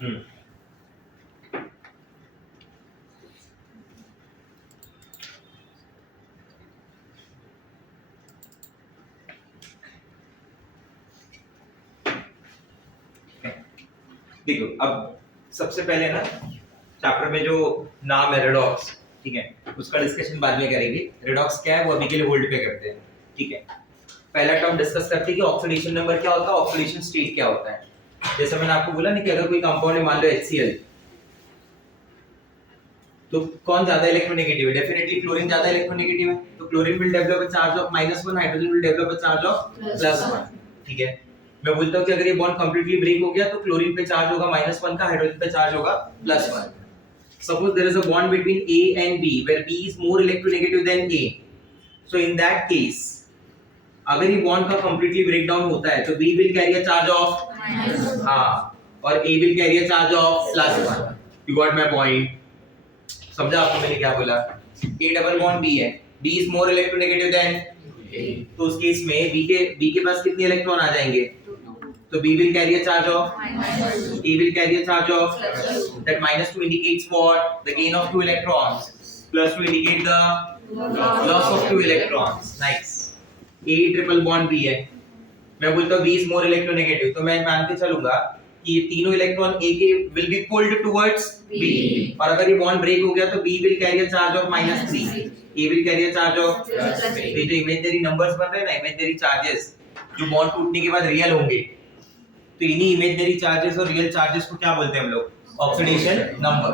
हम्म देखो, अब सबसे पहले ना चैप्टर में जो नाम है रेडॉक्स, ठीक है, उसका डिस्कशन बाद में करेंगे। रेडॉक्स क्या है वो अभी के लिए होल्ड पे करते हैं, ठीक है। पहला टर्म डिस्कस करते हैं कि ऑक्सीडेशन नंबर क्या होता है, ऑक्सीडेशन स्टेट क्या होता है। जैसे मैंने आपको बोला नहीं कि अगर कोई कंपाउंड है, मान लो HCl, तो कौन ज्यादा इलेक्ट्रोनेगेटिव है? डेफिनेटली क्लोरीन ज्यादा इलेक्ट्रोनेगेटिव है, तो chlorine will develop a charge of -1, hydrogen will develop a charge of +1, ठीक है। मैं बोलता हूं कि अगर ये बॉन्ड कंप्लीटली ब्रेक हो गया तो क्लोरीन पे चार्ज होगा -1 का, हाइड्रोजन पे चार्ज होगा +1। Suppose there is a bond between A and B where B is more electronegative than A. So in that case, अगर ये बॉन्ड का कंप्लीटली ब्रेकडाउन होता है तो B will carry a charge of हाँ, और A will carry a charge of +1. You got my point? समझा आपको मैंने क्या बोला? A डबल बॉन्ड B है, B is more electronegative than A, तो उस केस में B के पास कितने इलेक्ट्रॉन आ जाएंगे? तो B will carry a charge of A will carry a charge of that -2 indicates what? The gain of 2 electrons. +2 indicate the loss of 2 electrons. Nice. A triple bond B है, मैं बोलता हूँ B is more electronegative, तो मैं मान के चलूंगा कि ये तीनों इलेक्ट्रॉन A के will be pulled towards B, और अगर ये बॉन्ड ब्रेक हो गया तो B will carry a charge of -3, A will carry a charge of ये जो इमेजिनरी नंबर्स बन रहे हैं ना, इमेजिनरी चार्जेस जो बॉन्ड टूटने के बाद रियल होंगे, तो इन्हीं इमेजिनरी चार्जेस और रियल चार्जेस को क्या बोलते हैं हम लोग? Oxidation number.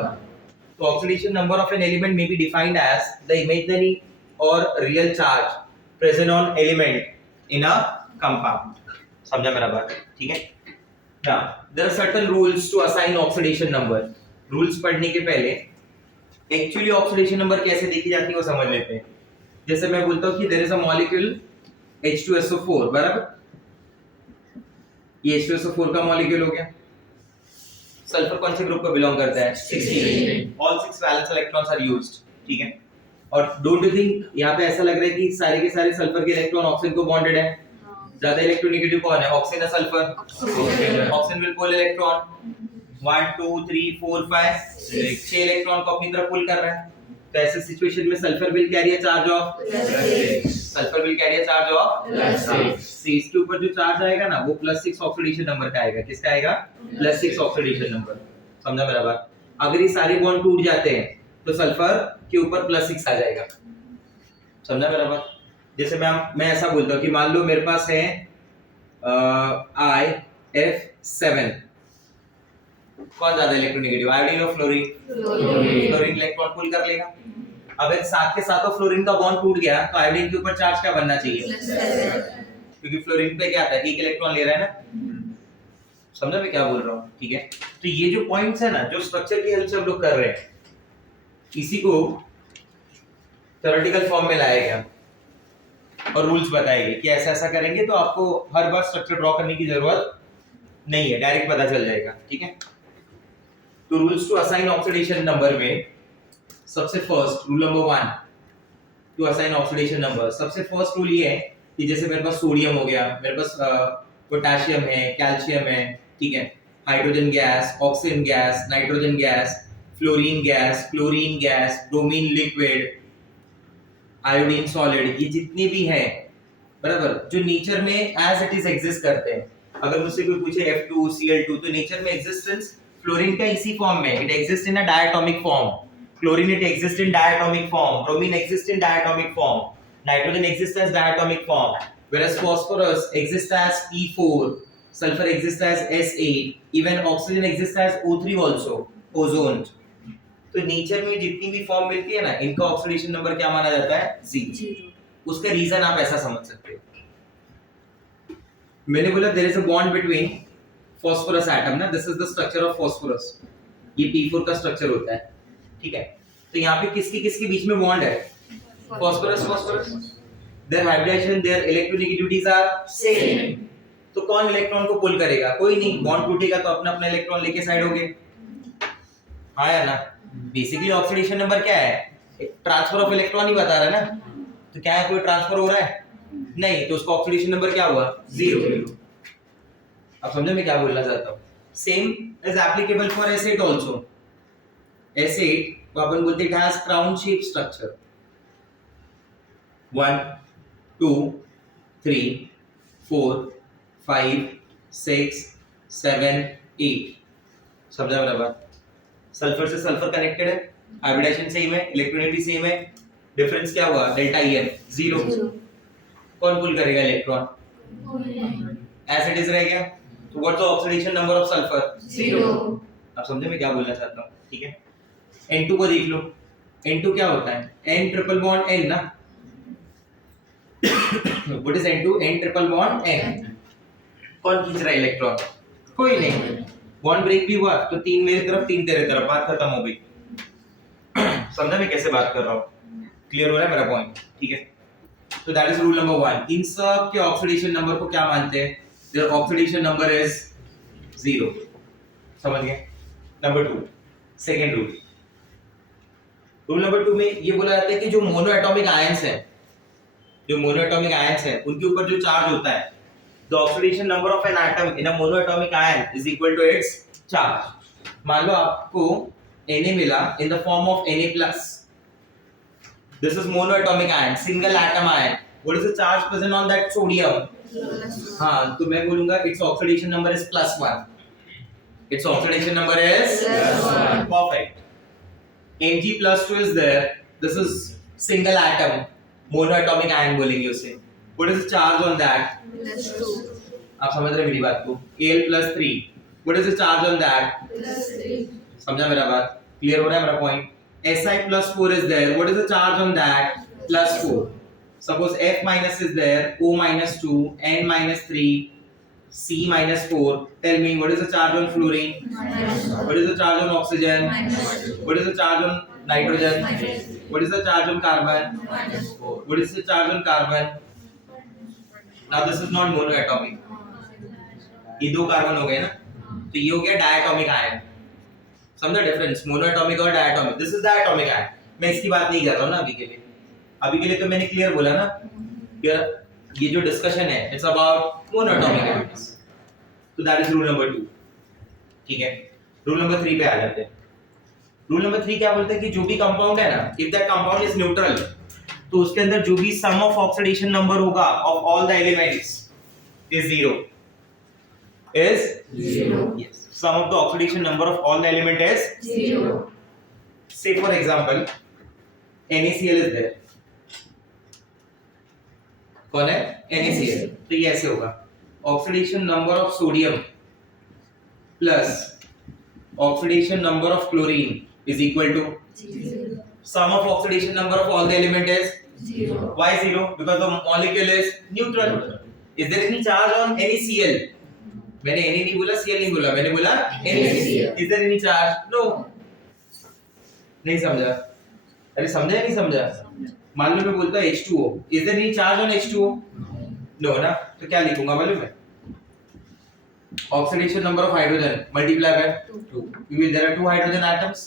तो oxidation number of an element may be defined as the imaginary और real charge present on element in a compound. समझा मेरा बात? ठीक है। Now there are certain rules to assign oxidation number. Rules पढ़ने के पहले एक्चुअली ऑक्सीडेशन नंबर कैसे देखी जाती है वो समझ लेते हैं। जैसे मैं बोलता हूं कि there is a molecule H2SO4, बराबर? ये H2SO4 का मॉलिक्यूल हो गया। सल्फर कौन से ग्रुप को बिलोंग करता है? 16। All 6 valence electrons are used, ठीक है। और डोंट यू थिंक यहाँ पे ऐसा लग रहा है कि सारे के सारे सल्फर के इलेक्ट्रॉन ऑक्सीजन को बॉन्डेड है? ज्यादा इलेक्ट्रोनेगेटिव कौन है? ऑक्सीजन या sulphur? Oxygen will pull electron 1 2 3 4 5 6 electron को अपनी तरफ पुल कर रहा है। तो ऐसे सिचुएशन में sulphur will carry a charge of sulphur will carry a charge of +6। इसके ऊपर जो चार्ज आएगा ना वो +6 ऑक्सीडेशन नंबर का आएगा। किसका आएगा? +6 ऑक्सीडेशन नंबर। समझा मेरा बात? अगर ये सारे बॉन्ड टूट जाते हैं तो सल्फर के ऊपर +6 आ जाएगा। समझा मेरा बात? जैसे मैं ऐसा बोलता हूँ कि मान लो मेरे पास है IF7, कौन ज्यादा इलेक्ट्रोनेगेटिव, आयोडीन और फ्लोरीन? फ्लोरीन इलेक्ट्रॉन पुल कर लेगा। अगर साथ के साथों फ्लोरीन का बॉन्ड टूट गया तो आयोडीन के ऊपर चार्ज क्या बनना चाहिए? क्योंकि फ्लोरीन पे क्या आता है? एक इलेक्ट्रॉन ले रहा है ना। समझा मैं क्या बोल रहा हूँ? ठीक है। तो ये जो पॉइंट्स है ना, जो स्ट्रक्चर की हेल्प से हम लोग कर रहे हैं, इसी को थ्योरेटिकल फॉर्म में लाया गया और रूल्स बताए गए कि ऐसा ऐसा करेंगे तो आपको हर बार स्ट्रक्चर ड्रॉ करने की जरूरत नहीं है, डायरेक्ट पता चल जाएगा। ठीक है। तो rules to assign oxidation number में सबसे first rule number 1 to assign oxidation number, सबसे फर्स्ट रूल ये है कि जैसे मेरे पास सोडियम हो गया, मेरे पास पोटेशियम है, कैल्शियम है, ठीक है, hydrogen gas, oxygen gas, nitrogen gas, fluorine gas, chlorine gas, bromine liquid, iodine solid, ये जितने भी हैं, बराबर, जो नेचर में एज इट इज एग्जिस्ट करते हैं। अगर मुझसे कोई पूछे F2Cl2, तो नेचर में एग्जिस्टेंस फ्लोरीन का इसी फॉर्म में, it exist in a diatomic form, chlorine it exist in diatomic form, bromine exist in diatomic form, nitrogen exist as diatomic form, whereas phosphorus exists as P4, sulfur exists as S8, even oxygen exists as O3 also, ozone। तो nature में जितनी भी form मिलती है ना, इनका oxidation number क्या माना जाता है? 0। उसका रीजन आप ऐसा समझ सकते हो। मैंने बोला there is a bond between phosphorus atom ना, this is the structure of phosphorus, ये P4 का स्ट्रक्चर होता है। ठीक है। तो यहाँ पे किसके बीच में बॉन्ड है? Phosphorus. Their hybridisation, their electronegativities are same. तो कौन इलेक्ट्रॉन को पुल करेगा? कोई नहीं। बॉन्ड टूटेगा तो अपना अपना इलेक्ट्रॉन लेके साइड हो गए। हाँ या ना? बेसिकली ऑक्सीडेशन नंबर क्या है? ट्रांसफर ऑफ इलेक्ट्रॉन ही बता रहा है ना। तो क्या है, कोई ट्रांसफर हो रहा है? नहीं, तो उसका ऑक्सीडेशन नंबर क्या हुआ? 0। अब समझो मैं क्या बोलना चाहता हूँ। Same is applicable for acid also. Acid को अपन बोलते हैं it has crown shape structure. 1 2 3 4 5 6 7 8 समझा मेरा बात? सल्फर से सल्फर कनेक्टेड है, हाइब्रिडाइजेशन सेम है, इलेक्ट्रोनेगेटिविटी सेम है, डिफरेंस क्या हुआ? डेल्टा ई है 0. कौन पुल करेगा इलेक्ट्रॉन? एसिड इज रह गया. तो what's the oxidation number of sulphur? 0. आप समझे मैं क्या बोलना चाहता हूँ? ठीक है. N2 को देख लो. N2 क्या होता है? N ट्रिपल बॉन्ड N ना. What is N2? N triple bond N. कौन खींच रहा है इलेक्ट्रॉन? कोई नहीं. बॉन्ड ब्रेक भी हुआ तो 3 मेरी तरफ 3 तेरे तरफ, बात खत्म हो गई. समझा मैं कैसे बात कर रहा हूँ? क्लियर हो रहा है मेरा पॉइंट? ठीक है. तो दैट इज रूल नंबर 1. इन सब के ऑक्सीडेशन नंबर को क्या मानते हैं? Their oxidation number is 0. समझ गए? Number 2 second rule. Rule number 2 में ये बोला जाता है कि जो मोनोएटॉमिक आयंस है, जो मोनोएटॉमिक आयंस है उनके ऊपर जो चार्ज होता है, the oxidation number of an atom in a monoatomic ion is equal to its charge. मान लो आपको Na मिला in the form of Na+. This is monoatomic ion, single atom ion. What is the charge present on that sodium? हाँ, तो मैं बोलूँगा its oxidation number is +1. Its oxidation number is +1. Perfect. Mg+2 is there. This is single atom, monoatomic ion बोलेंगे उसे. What is the charge on that? +2. आप समझ रहे मेरी बात को? Al+3. What is the charge on that? +3. समझा मेरा बात? क्लियर हो रहा है मेरा point? Si+4 is there. What is the charge on that? +4. Suppose F- is there, O-2, N-3, C-4. Tell me, what is the charge on fluorine? -1. What is the charge on oxygen? -2. What is the charge on nitrogen? -3. What is the charge on carbon? -4. What is the charge on carbon? Now this is not monoatomic. ये 2 carbon हो गए ना, तो ये हो गया diatomic ion. समझा difference monoatomic और diatomic? This is diatomic ion. मैं इसकी बात नहीं कर रहा हूं ना अभी के लिए. अभी के लिए तो मैंने क्लियर बोला ना कि ये जो डिस्कशन है इट्स अबाउट मोनोएटॉमिक आयन्स. तो दैट इज रूल नंबर 2. ठीक है. रूल नंबर 3 पे आ जाते हैं. रूल नंबर 3 क्या बोलते हैं कि जो भी कंपाउंड है ना, if that compound is neutral, तो उसके अंदर जो भी सम ऑफ ऑक्सीडेशन नंबर होगा of all the elements is 0. is 0. Yes. Sum of the oxidation number of all the element is 0. Say for example, NaCl is there. कौन है? NaCl. तो ये ऐसे होगा. Oxidation number of sodium plus oxidation number of chlorine is equal to 0. sum of oxidation number of all the element is 0. why 0? Because the molecule is neutral. Is there any charge on NaCl? मैंने Na नहीं बोला, Cl नहीं बोला, मैंने बोला NaCl. Is there any charge? No. नहीं समझा? अरे समझा या नहीं समझा? मान लो मैं बोलता हूँ H2O. Is there any charge on H2O? No ना? तो क्या लिखूंगा मालूम है? Oxidation number of hydrogen multiply by 2. There are 2 hydrogen atoms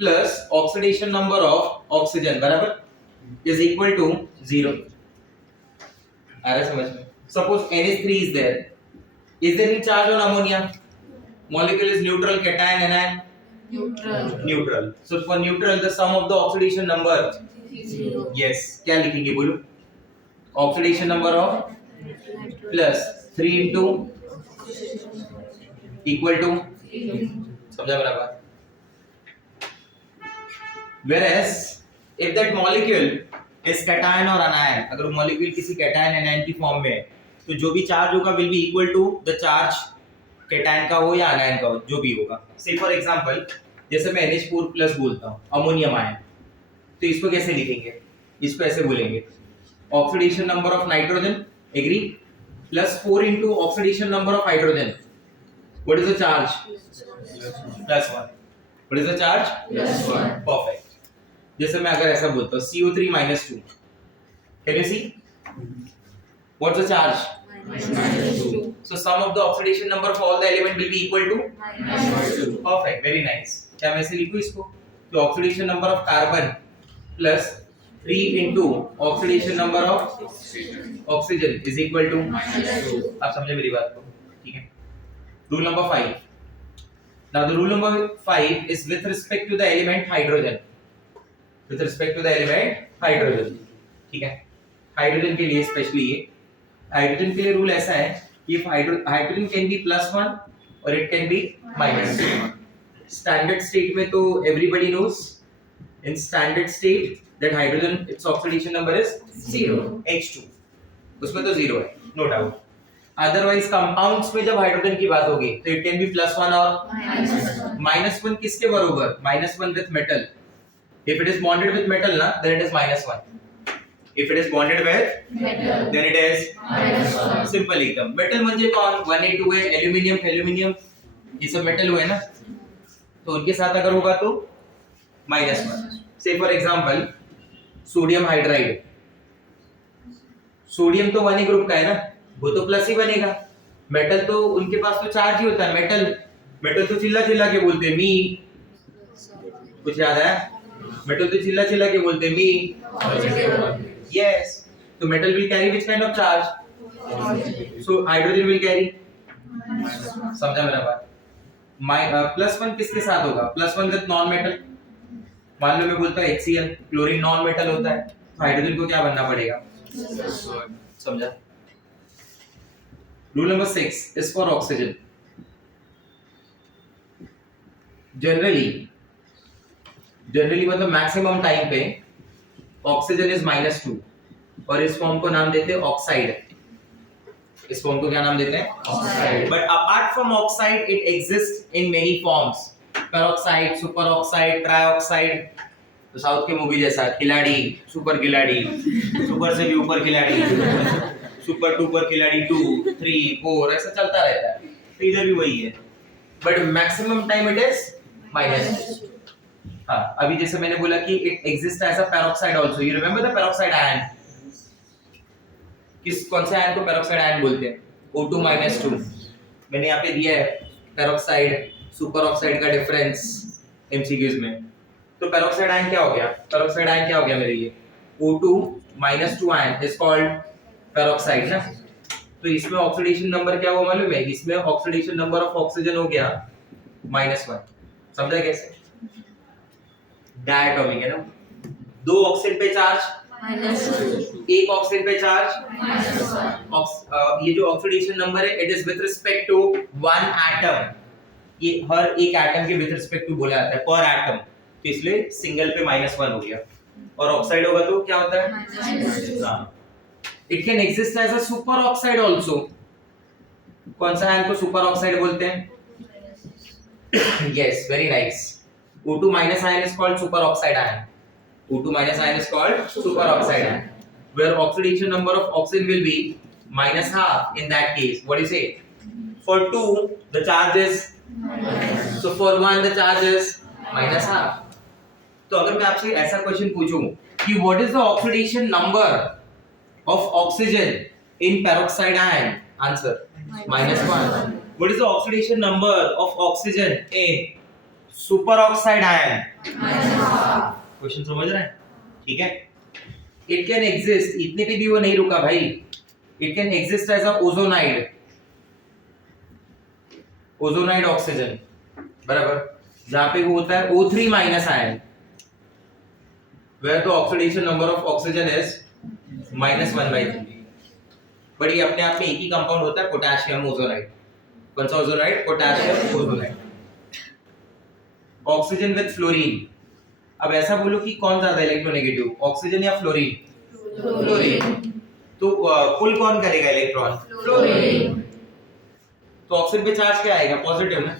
plus oxidation number of oxygen बराबर is equal to 0. आ रहा है समझ में? Suppose NH3 is there. Is there any charge on ammonia? Molecule is neutral, cation, anion. Neutral. Neutral. So for neutral, the sum of the oxidation number. 0. Yes. क्या लिखेंगे बोलो? Oxidation number of plus 3 into equal to. समझा मेरा बात? Whereas if that molecule is cation or anion, अगर molecule किसी cation anion की form में है, तो जो भी चार्ज होगा will be equal to the charge cation का हो या आनायन का हो, जो भी होगा. से फॉर एग्जांपल जैसे मैं NH4+ बोलता हूँ, अमोनियम आयन, तो इसको कैसे लिखेंगे? इसको ऐसे बोलेंगे oxidation number of nitrogen, agree, plus 4 into oxidation number of hydrogen. What is the charge? +1. What is the charge? +1. Perfect. जैसे मैं अगर ऐसा बोलता हूँ CO3-2, can you see? What's the charge? -2. So sum of the oxidation number of all the element will be equal to -2. perfect, very nice. क्या मैं ऐसे लिखूं इसको? तो oxidation number of carbon plus 3 into oxidation number of oxygen is equal to -2. आप समझे मेरी बात को? ठीक है. Rule number 5. Now the rule number 5 is with respect to the element hydrogen. With respect to the element hydrogen. ठीक है, hydrogen के लिए स्पेशली ये हाइड्रोजन के लिए रूल ऐसा है कि हाइड्रोजन कैन बी +1 और it can be -1. Standard state में तो everybody knows in standard state that hydrogen its oxidation number is 0 H2, उसमें तो 0 है, नो डाउट. अदरवाइज कंपाउंड्स में जब हाइड्रोजन की बात होगी तो इट कैन बी +1 और -1. किसके बराबर? -1 with metal. If it is bonded with metal na, then it is -1. If it is bonded with metal, then it is -1. simple एकदम. metal म्हणजे कौन? 1A2 है, एल्यूमिनियम ये सब मेटल हुए ना, तो उनके साथ अगर होगा तो -1. से for example sodium hydride, sodium तो 1A ग्रुप का है ना, वो तो प्लस ही बनेगा. मेटल तो उनके पास तो चार्ज ही होता है. मेटल तो चिल्ला चिल्ला के बोलते हैं मी, कुछ याद है? मेटल तो चिल्ला चिल्ला के बोलते हैं मी. यस, तो metal will carry which kind of charge? So hydrogen will carry. समझा मेरा बात? +1 किसके साथ होगा? +1 विद नॉन मेटल. मान लो मैं बोलता हूं HCl, क्लोरीन नॉन मेटल होता है, तो हाइड्रोजन को क्या बनना पड़ेगा? समझा? Rule number 6 is for oxygen. Generally मतलब मैक्सिमम टाइम पे ऑक्सीजन इज -2 और इस फॉर्म को नाम देते हैं ऑक्साइड. इस फॉर्म को क्या नाम देते हैं? Oxide. But apart from oxide it exist in many forms. Peroxide, super oxide, trioxide. तो साउथ के मूवी जैसा खिलाड़ी, सुपर खिलाड़ी, सुपर से भी ऊपर खिलाड़ी, सुपर टूपर खिलाड़ी 2, 3, 4 ऐसा चलता रहता है. तो इधर भी वही है, but maximum time it is -2. हाँ, अभी जैसे मैंने बोला कि it exist as a peroxide also. You remember the peroxide ion? कौन से आयन को पेरोक्साइड आयन बोलते हैं? O2 -2. मैंने यहाँ पे दिया है पेरोक्साइड सुपर ऑक्साइड का डिफरेंस एमसीक्यूज में. तो पेरोक्साइड आयन क्या हो गया? पेरोक्साइड आयन क्या हो गया मेरे लिए? O2 -2 ion is called peroxide ना. तो इसमें ऑक्सीडेशन नंबर क्या हुआ मालूम है? इसमें ऑक्सीडेशन नंबर ऑफ ऑक्सीजन हो गया -1. समझा कैसे? डायटोमिक है ना. 2 ऑक्सीजन पे चार्ज, एक ऑक्सीजन पे चार्ज, ये जो ऑक्सीडेशन नंबर है it is with respect to 1 atom. ये हर एक एटम के विद रिस्पेक्ट टू बोला जाता है पर एटम, तो इसलिए सिंगल पे -1 हो गया. और ऑक्साइड होगा तो क्या होता है? हां, it can exist as a super oxide also. कौन सा आयन को सुपर ऑक्साइड बोलते हैं? Yes, very nice. O2 minus ion is called superoxide ion. O2 minus ion is called superoxide ion, where oxidation number of oxygen will be -half. In that case, what do you say? For 2, the charge is so for 1 the charge is -half. तो अगर मैं आपसे ऐसा question पूछूं कि what is the oxidation number of oxygen in peroxide ion? Answer -1. What is the oxidation number of oxygen in super oxide ion? Question समझ रहे हैं? ठीक है. इट कैन एग्जिस्ट, इतने पे भी वो नहीं रुका भाई. It can exist as a ozonide oxygen, बराबर, जहां पे वो होता है O3 minus ion, where the oxidation number of oxygen is -1/3. But ये अपने आप में एक ही कंपाउंड होता है, पोटेशियम ओजोनाइड. कौन सा ozonide? Potassium ozonide. Oxygen with fluorine. अब ऐसा बोलो कि कौन ज्यादा इलेक्ट्रोनेगेटिव, ऑक्सीजन या फ्लोरीन? फ्लोरीन. तो पुल कौन करेगा इलेक्ट्रॉन? फ्लोरीन. तो ऑक्सीजन पे चार्ज क्या आएगा? पॉजिटिव ना.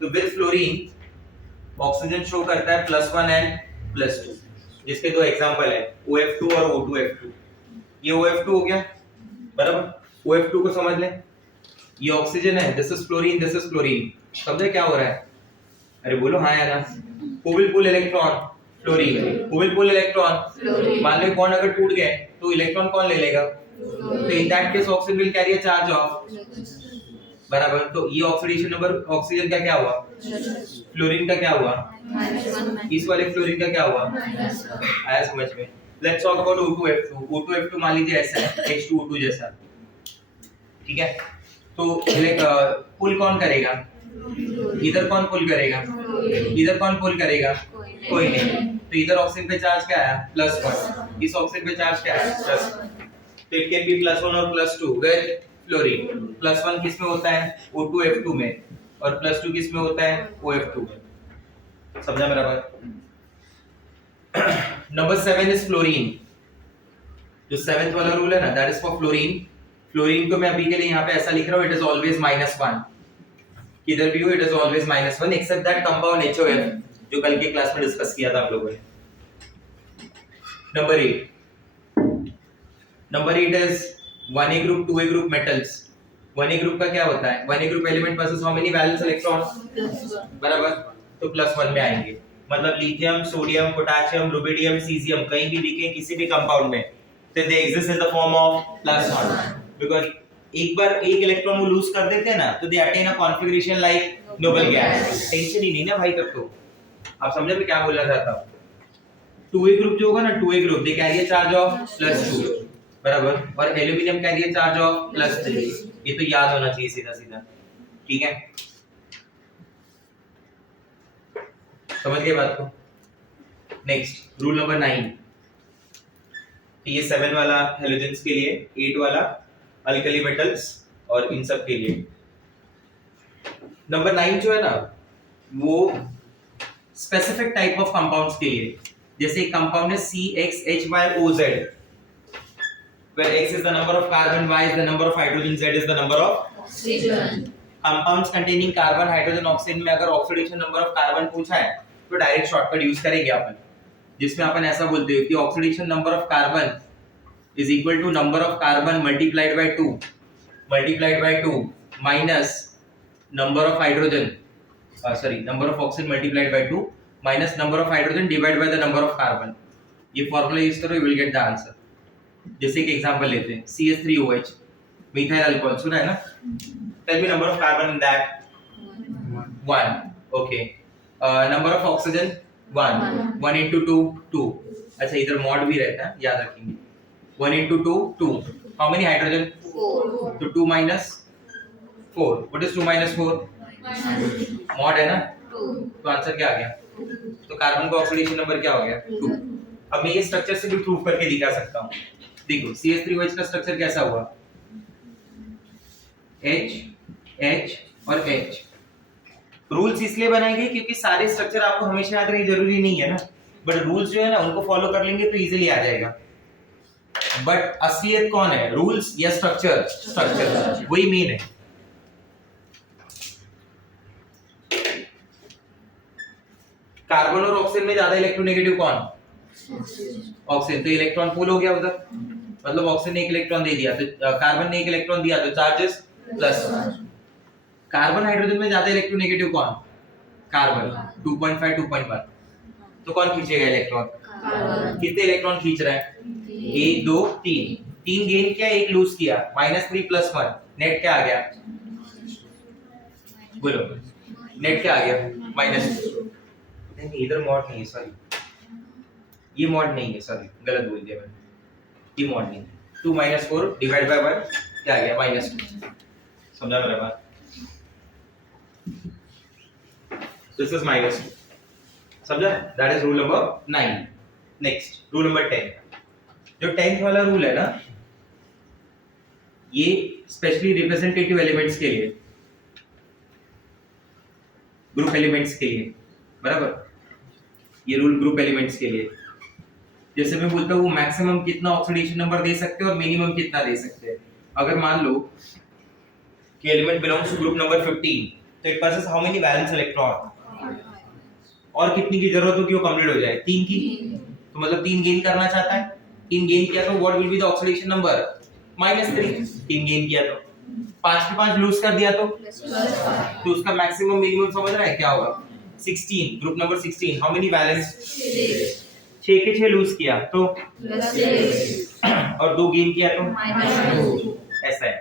तो विद फ्लोरीन ऑक्सीजन शो करता है +1 एंड +2, जिसके दो एग्जांपल है OF2 और O2F2. ये OF2 हो गया, बराबर. OF2 को समझ लें, ये ऑक्सीजन है, this is fluorine, this is chlorine. समझे क्या हो रहा है? अरे बोलो हाँ या ना. Who will pull electron? Fluorine. Who will pull electron? Fluorine. मान लो बॉन्ड अगर टूट गए तो इलेक्ट्रॉन कौन ले लेगा? तो in that case oxygen will carry a charge of, बराबर. तो ये ऑक्सीडेशन नंबर ऑक्सीजन का क्या हुआ? फ्लोरीन का क्या हुआ? इस वाले फ्लोरीन का क्या हुआ? आया समझ में? Let's talk about O2F2. O2F2 मान लीजिए ऐसा है, H2O2 जैसा. ठीक है. तो पुल कौन करेगा? इधर कौन पुल करेगा? इधर कौन पुल करेगा? कोई नहीं। तो इधर ऑक्सीजन पे चार्ज क्या है? +1। इस ऑक्सीजन पे चार्ज क्या है? +1। तो इट कैन बी +1 और +2 विद फ्लोरीन। +1 किस में होता है? O2F2 में, और +2 किस में होता है? OF2 में। समझा मेरा बात? Number 7 is fluorine. जो 7th वाला रूल है ना, that is for fluorine. Fluorine को मैं अभी के लिए यहाँ पे ऐसा लिख रहा हूँ, इट इज ऑलवेज -1। किधर भी हो it is always -1 except that compound HOF, जो कल के क्लास में डिस्कस किया था आप लोगों ने। Number 8 is 1A group 2A group metals. 1A group का क्या होता है? 1A group element passes how many valence electrons? बराबर, तो +1 में आएंगे। मतलब lithium, sodium, potassium, rubidium, caesium कहीं भी दिखे किसी भी कंपाउंड में, तो they exist in the form of +1, because एक बार एक इलेक्ट्रॉन वो लूज कर देते हैं ना, तो they attain a configuration like noble gas. Tension ही नहीं ना भाई तब तो। आप समझे मैं क्या बोलना चाहता हूं? 2A ग्रुप जो होगा ना, 2A group they carry a charge of +2, बराबर, और aluminium carry a charge of +3। ये तो याद होना चाहिए सीधा सीधा, ठीक है? समझ गए बात को? Next rule number 9। ये 7 वाला हैलोजेंस के लिए, 8 वाला अल्कली मेटल्स और इन सब के लिए। नंबर 9 जो है ना, वो स्पेसिफिक टाइप ऑफ कंपाउंड्स के लिए, जैसे एक कंपाउंड है CXHYOZ, where X is the number of carbon, Y is the number of hydrogen, Z is the number of oxygen. Compounds containing carbon, hydrogen, oxygen में अगर ऑक्सीडेशन नंबर ऑफ कार्बन पूछा है तो डायरेक्ट शॉर्टकट यूज करेंगे अपन, जिसमें अपन ऐसा बोलते हैं कि oxidation number of carbon is equal to number of carbon multiplied by 2 minus number of hydrogen, number of oxygen multiplied by 2 minus number of hydrogen divided by the number of carbon। ये formula use करो, you will get the answer। जैसे एक example लेते हैं, CH3OH methyl alcohol, सुना है ना? Tell me number of carbon in that. 1, okay. Number of oxygen 1 into 2 2। अच्छा इधर मॉड भी रहता है, याद रखेंगे। 1 into 2 2। How many hydrogen? 4. तो 2 minus 4। What is 2 minus 4? Mod है ना, 2. तो आंसर क्या आ गया? तो कार्बन का ऑक्सीडेशन नंबर क्या हो गया? 2। अब मैं ये स्ट्रक्चर से भी प्रूव करके दिखा सकता हूँ। देखो CH3OH का स्ट्रक्चर कैसा हुआ? H H और H। रूल्स इसलिए बनाए गए क्योंकि सारे स्ट्रक्चर आपको हमेशा याद रहे जरूरी नहीं है ना, बट रूल्स जो है ना उनको फॉलो कर लेंगे तो इजीली आ जाएगा। बट असलियत कौन है, रूल्स या स्ट्रक्चर? स्ट्रक्चर, वही मेन है। कार्बन और ऑक्सीजन में ज्यादा इलेक्ट्रोनेगेटिव कौन? ऑक्सीजन। तो इलेक्ट्रॉन पुल हो गया उधर, मतलब ऑक्सीजन ने एक इलेक्ट्रॉन दे दिया, तो कार्बन ने एक इलेक्ट्रॉन दिया, तो चार्जेस +1। कार्बन हाइड्रोजन में ज्यादा इलेक्ट्रोनेगेटिव कौन? कार्बन, 2.5 2.1। तो कौन खींचेगा इलेक्ट्रॉन? कितने इलेक्ट्रॉन खींच रहा है? 1 2 3। 3 गेन किया, 1 लूज किया, -3 +1, नेट क्या आ गया? बोलो, नेट क्या आ गया? -2। नहीं इधर मॉड नहीं है, सॉरी, ये मॉड नहीं है, सॉरी गलत बोल दिया मैंने, ये मॉड नहीं है। 2 - 4 डिवाइड बाय 1 क्या आ गया? -2। समझा मेरा बात? दिस इज -2, समझा? That is rule number 9। Next rule number 10। जो 10th वाला रूल है ना, ये स्पेशली रिप्रेजेंटेटिव एलिमेंट्स के लिए, ग्रुप एलिमेंट्स के लिए, बराबर। ये रूल ग्रुप एलिमेंट्स के लिए, जैसे मैं बोलता हूँ मैक्सिमम कितना ऑक्सीडेशन नंबर दे सकते हैं और मिनिमम कितना दे सकते हैं। अगर मान लो कि element belongs to group number 15, तो it passes how many valence electron, और कितनी की जरूरत हो कि वो कंप्लीट हो जाए? 3 की। तो मतलब 3 गेन करना चाहता है, 3 गेन किया तो what will be the oxidation number? -3। 3 gain किया तो 5 के 5 लूज कर दिया तो उसका मैक्सिमम मिनिमम समझ रहा है क्या होगा? 16। Group number 16 how many valence? 6 के 6 लूज किया तो और 2 गेन किया तो -2। ऐसा है।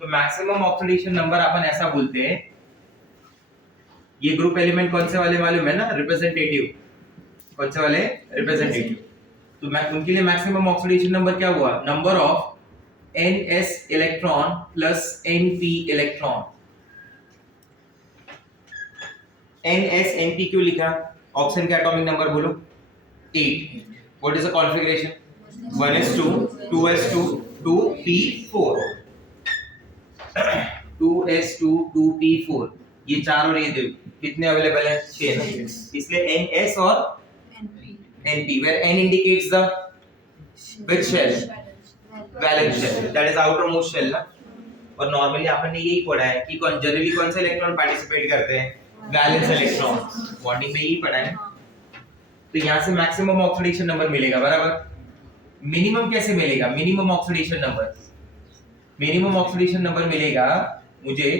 तो मैक्सिमम ऑक्सीडेशन नंबर अपन ऐसा बोलते हैं। ये ग्रुप एलिमेंट कौन से वाले मालूम है ना? रिप्रेजेंटेटिव। कौन से वाले? रिप्रेजेंटेटिव। तो मैं उनके लिए मैक्सिमम ऑक्सीडेशन नंबर क्या हुआ? Number of Ns electron plus Np electron. NSNP क्यों लिखा? ऑक्सीजन का एटॉमिक नंबर बोलो 8. What is the configuration? 1s2 2s2 2p4 2s2 2p4 ये चार और ये दो कितने अवेलेबल है? 6 ना, इसलिए NS और NP where N indicates the which shell? Valence shell, that is outermost shell ना. और नॉर्मली आपने यही पढ़ा है कि जनरली कौन से इलेक्ट्रॉन पार्टिसिपेट करते हैं? Valence electron. बॉन्डिंग में यही पढ़ा है. तो यहाँ से मैक्सिमम ऑक्सीडेशन नंबर मिलेगा, बराबर. मिनिमम कैसे मिलेगा? मिनिमम ऑक्सीडेशन नंबर मिलेगा मुझे,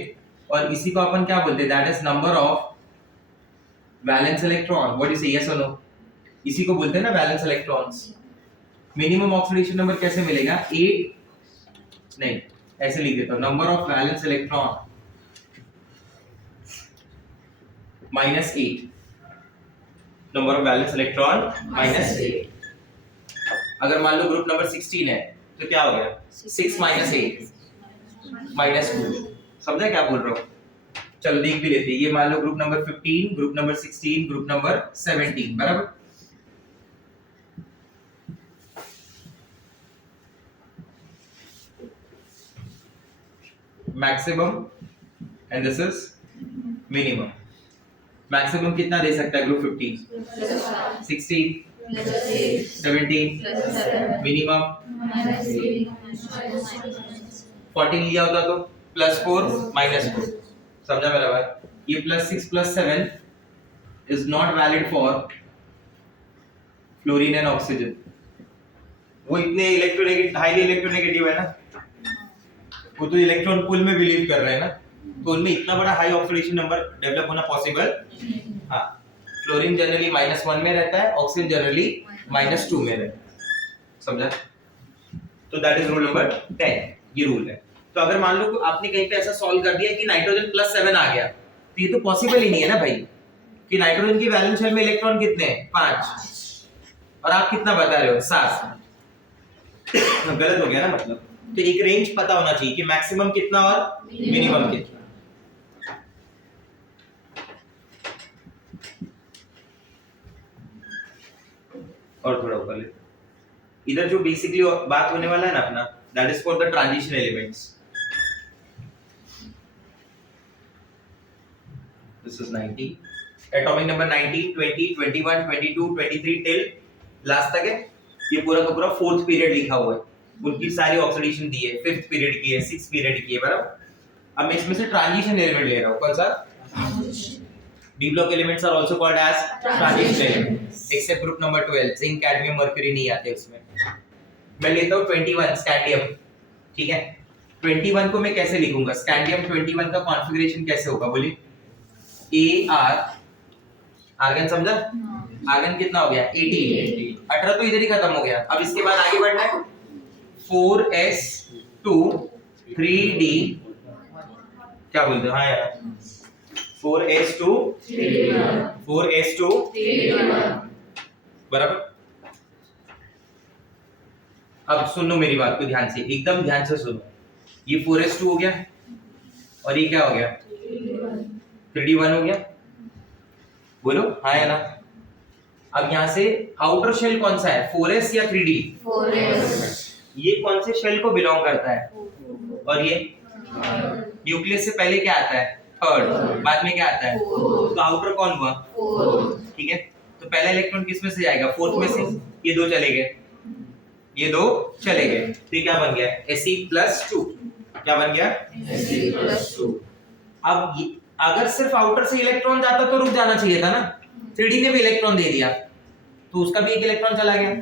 और इसी को अपन क्या बोलते हैं? That is number of valence electron. What is yes और नो? इसी को बोलते हैं ना valence electrons. Minimum oxidation number कैसे मिलेगा? 8 नहीं, ऐसे लिख देता हूं, number of valence electron -8. Number of valence electron -8. अगर मान लो ग्रुप नंबर 16 है तो क्या हो गया? 6 -8 -2. समझा क्या बोल रहा हूँ? चलो देख भी लेते हैं. ये मान लो group number 15, group number 16, group number 17, बराबर. Maximum and this is minimum. Maximum कितना दे सकता है ग्रुप 15? 16 17. मिनिमम 14 लिया होता तो +4 -4. समझा मेरा भाई? ये +6 +7 is not valid for fluorine and oxygen. वो इतने इलेक्ट्रोनेगेटिव, हाईली इलेक्ट्रोनेगेटिव है ना, वो तो इलेक्ट्रॉन पुल में बिलीव कर रहे हैं ना, तो उनमें इतना बड़ा हाई ऑक्सीडेशन नंबर डेवलप होना पॉसिबल. हाँ, फ्लोरीन जनरली -1 में रहता है, ऑक्सीजन जनरली -2 में रहता है. समझा? तो दैट इज रूल नंबर 10. ये रूल है. तो अगर मान लो आपने कहीं पे ऐसा सॉल्व कर दिया कि नाइट्रोजन +7 आ गया, तो ये तो पॉसिबल ही नहीं है ना भाई, कि नाइट्रोजन की वैलेंस शेल में इलेक्ट्रॉन कितने हैं? 5, और आप कितना बता रहे हो? 7. गलत हो गया ना मतलब. तो एक रेंज पता होना चाहिए कि मैक्सिमम कितना और मिनिमम कितना. और थोड़ा ऊपर ले. इधर जो बेसिकली बात होने वाला है ना अपना, that is for the transition elements. This is 90. Atomic number 19 20 21 22 23 till last तक है. ये पूरा का पूरा 4th पीरियड लिखा हुआ है. उनकी सारी ऑक्सीडेशन दी है. 5th पीरियड की है, 6th पीरियड की है, बराबर. अब मैं इसमें से ट्रांजिशन एलिमेंट ले रहा हूं. कौन सा? D block elements are also called as transition elements, except group number 12. Zinc, cadmium, mercury नहीं आते उसमें. मैं लेता हूं 21 स्कैंडियम. ठीक है, 21 को मैं कैसे लिखूंगा? स्कैंडियम 21 का कॉन्फ़िगरेशन कैसे होगा? बोलिए. AR, आर्गन समझा? आर्गन कितना हो गया? 18. 18 तो इधर ही खत्म हो गया. अब इसके बाद आगे बढ़ना है. 4s2 3d, क्या बोलते हो? हाँ यार, 4s2 बराबर. अब सुनो मेरी बात को ध्यान से, एकदम ध्यान से सुनो. ये 4s2 हो गया, और ये क्या हो गया? 3d1 हो गया. बोलो हाँ या ना. अब यहाँ से आउटर शेल कौन सा है? 4s या 3d? 4s. ये कौन से शेल को बिलोंग करता है? और ये न्यूक्लियस से पहले क्या आता है? थर्ड. बाद में क्या आता है? तो आउटर कौन हुआ? 4. ठीक है, तो पहला इलेक्ट्रॉन किस में से जाएगा? 4th में से. ये दो चले गए, ये दो चले गए, तो ये क्या बन गया? Fe+2. क्या बन गया? Fe+2. अब अगर सिर्फ आउटर से इलेक्ट्रॉन जाता तो रुक जाना चाहिए था ना. 3d ने भी इलेक्ट्रॉन दे दिया, तो उसका भी एक इलेक्ट्रॉन चला गया.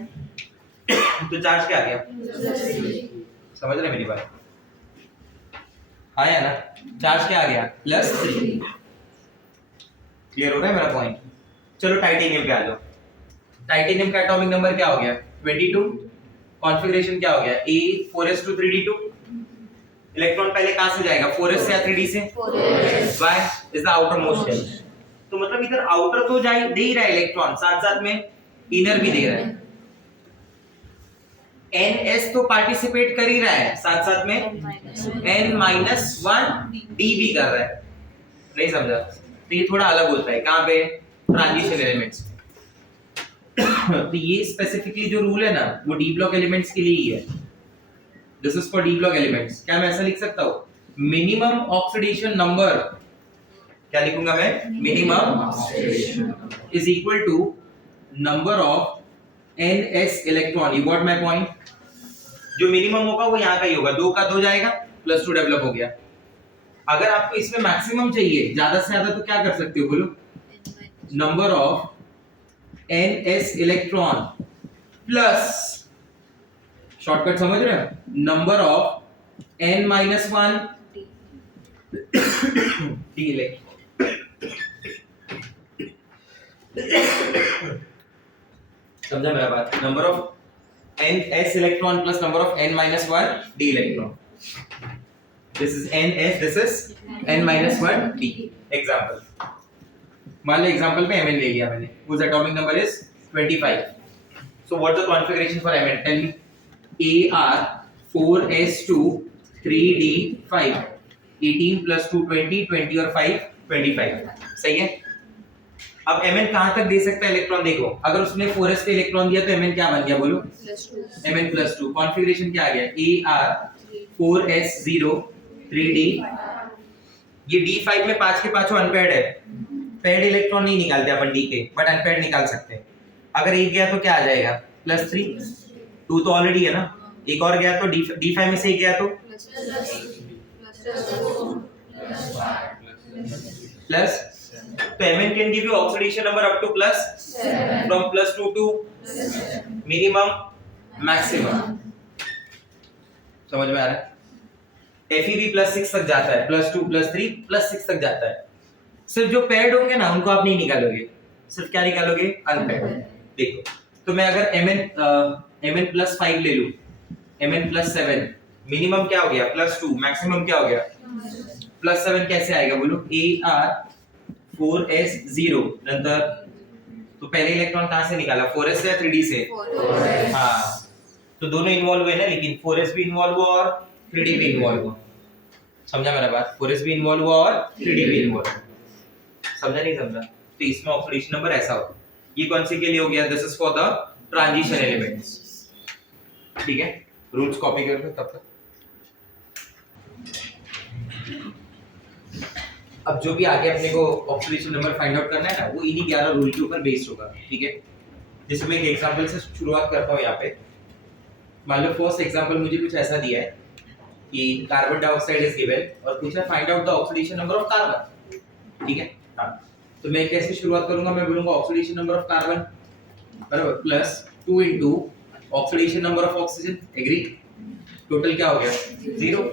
तो चार्ज क्या आ गया? समझ रहे मेरी बात? हाँ या ना. चार्ज क्या आ गया? +3. क्लियर हो रहा है मेरा पॉइंट? चलो टाइटेनियम पे आ जाओ. टाइटेनियम का एटॉमिक नंबर क्या हो गया? 22. कॉन्फ़िगरेशन क्या हो गया? A 4s2 3d2. इलेक्ट्रॉन पहले कहां से जाएगा? 4s से या 3d से? 4s. Why is the outermost shell. तो मतलब इधर आउटर तो जाए दे ही रहा है इलेक्ट्रॉन, साथ साथ में इनर भी दे रहा है. NS तो पार्टिसिपेट कर ही रहा है, साथ साथ में N-1 D भी कर रहा है. नहीं समझा? तो ये थोड़ा अलग होता है, कहाँ पे? Transition elements. तो ये स्पेसिफिकली जो रूल है ना वो डी ब्लॉक एलिमेंट्स के लिए ही है। This is for D block elements. क्या मैं ऐसा लिख सकता हूँ? मिनिमम ऑक्सीडेशन नंबर, क्या लिखूंगा मैं? Minimum is equal to number of ns electron. You got my point? जो मिनिमम होगा वो यहाँ का ही होगा, 2 का 2 जाएगा, +2 डेवलप हो गया। अगर आपको इसमें मैक्सिमम चाहिए, ज्यादा से ज्यादा, तो क्या कर सकते हो बोलो? Number of ns electron plus, shortcut समझ रहे हो, number of n-1 D electron. समझा मेरा बात? Number of ns electron plus number of n-1 d electron. This is ns, this is n-1 d। Example, मान लो एग्जांपल में mn ले लिया मैंने, whose atomic number is 25. So what's the configuration for mn? Tell me. Ar 4s2 3d5, 18 plus 2 20, 20 और 5 25। सही है? अब mn कहां तक दे सकता है इलेक्ट्रॉन? देखो, अगर उसने 4s पे इलेक्ट्रॉन दिया तो mn क्या बन गया बोलो? mn +2। कॉन्फ़िगरेशन क्या आ गया? Ar 4s0 3d। ये d5 में 5 के पांचों अनपेयर्ड है, पेयर्ड इलेक्ट्रॉन नहीं निकालते अपन d के, बट अनपेयर्ड निकाल सकते हैं। अगर एक गया तो क्या आ जाएगा? +3। 2 तो ऑलरेडी है ना, एक और गया तो d5 में से एक गया तो प्लस। तो mn can give you oxidation number up to +7, from +2 to minimum maximum। समझ में आ रहा है? Fe भी +6 तक जाता है, +2 +3 +6 तक जाता है। सिर्फ जो पेयर्ड होंगे ना उनको आप नहीं निकालोगे, सिर्फ क्या निकालोगे? अनपेयर्ड। देखो, तो मैं अगर mn +5 ले लूं, mn +7, मिनिमम क्या हो गया? +2, मैक्सिमम क्या हो गया? +7। कैसे आएगा बोलो? Ar 4s0, नंतर तो पहले इलेक्ट्रॉन कहां से निकाला? 4s से या 3d से? 4s। हाँ, तो दोनों इन्वॉल्व हुए ना, लेकिन 4s भी इन्वॉल्व हुआ और 3d भी इन्वॉल्व हुआ। समझा मेरा बात? 4s भी इन्वॉल्व हुआ और 3d भी इन्वॉल्व हुआ। समझा नहीं समझा? तो इसमें ऑक्सीडेशन नंबर ऐसा होगा। ये कौन से के लिए हो गया? This is for the transition elements. ठीक है, रूल्स कॉपी कर लो तब तक। अब जो भी आगे अपने को ऑक्सीडेशन नंबर फाइंड आउट करना है ना, वो इन्हीं 11 रूल के ऊपर बेस्ड होगा। ठीक है, जैसे मैं एक एग्जांपल से शुरुआत करता हूं। यहाँ पे मान लो फर्स्ट एग्जांपल मुझे कुछ ऐसा दिया है कि कार्बन डाइऑक्साइड इज गिवन और पूछा find out the oxidation number of carbon. ठीक है, हाँ, तो मैं कैसे शुरुआत करूंगा? मैं बोलूंगा ऑक्सीडेशन नंबर ऑफ कार्बन बराबर +2 into oxidation number of oxygen. Agree? Total क्या हो गया? 0।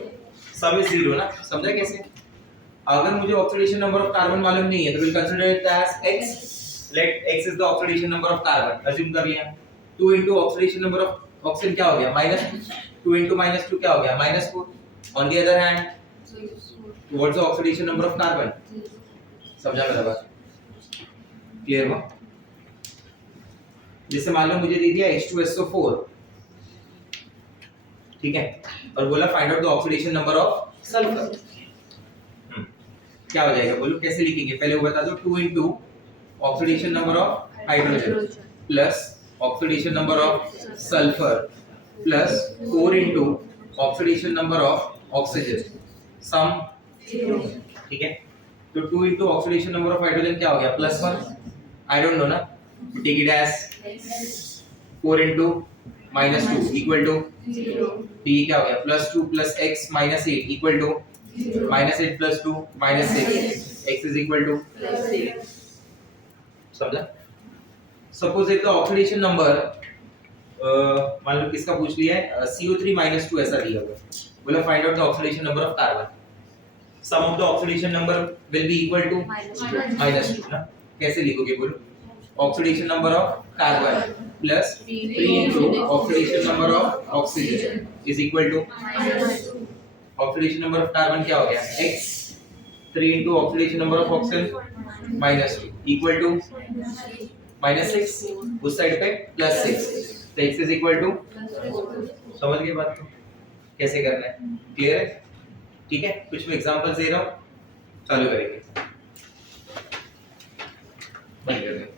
सम इज 0 ना। समझा कैसे? अगर मुझे ऑक्सीडेशन नंबर ऑफ कार्बन मालूम नहीं है तो will consider it as x। Let x is the oxidation number of carbon. Assume कर लिया। 2 into oxidation number of oxygen क्या हो गया? -2। 2 इनटू -2 क्या हो गया? -4। On the other hand, what's the oxidation number of carbon? समझा मेरा बात? क्लियर हुआ? जैसे मान लो मुझे दे दिया H2SO4, ठीक है, और बोला find out the oxidation number of sulphur. क्या हो जाएगा बोलो? कैसे लिखेंगे? पहले वो बता दो। 2 into oxidation number of hydrogen plus oxidation number of sulphur plus 4 into oxidation number of oxygen, sum 0। ठीक है, तो 2 into oxidation number of hydrogen क्या हो गया? +1। आई डोंट नो ना, take it as 4 into -2 equal to 0। तो ये क्या हो गया? +2 + x - 8 equal to -8 + 2 -6, x is equal to +6। समझा? सपोज एक ऑक्सीडेशन नंबर मान लो किसका पूछ लिया है? CO3 - 2 ऐसा दिया हुआ है। बोला find out the oxidation number of carbon. Sum of the oxidation number will be equal to -2 ना। कैसे लिखोगे बोलो? Oxidation number of carbon plus 3 into oxidation number of oxygen is equal to oxidation number of carbon क्या हो गया? x। 3 into oxidation number of oxygen -2 equal to -6, उस side पे +6, तो x इज इक्वल टू। समझ गए बात को? कैसे करना है? क्लियर है? ठीक है, कुछ मैं एग्जांपल्स दे रहा हूं, चालू करेंगे। बन गया।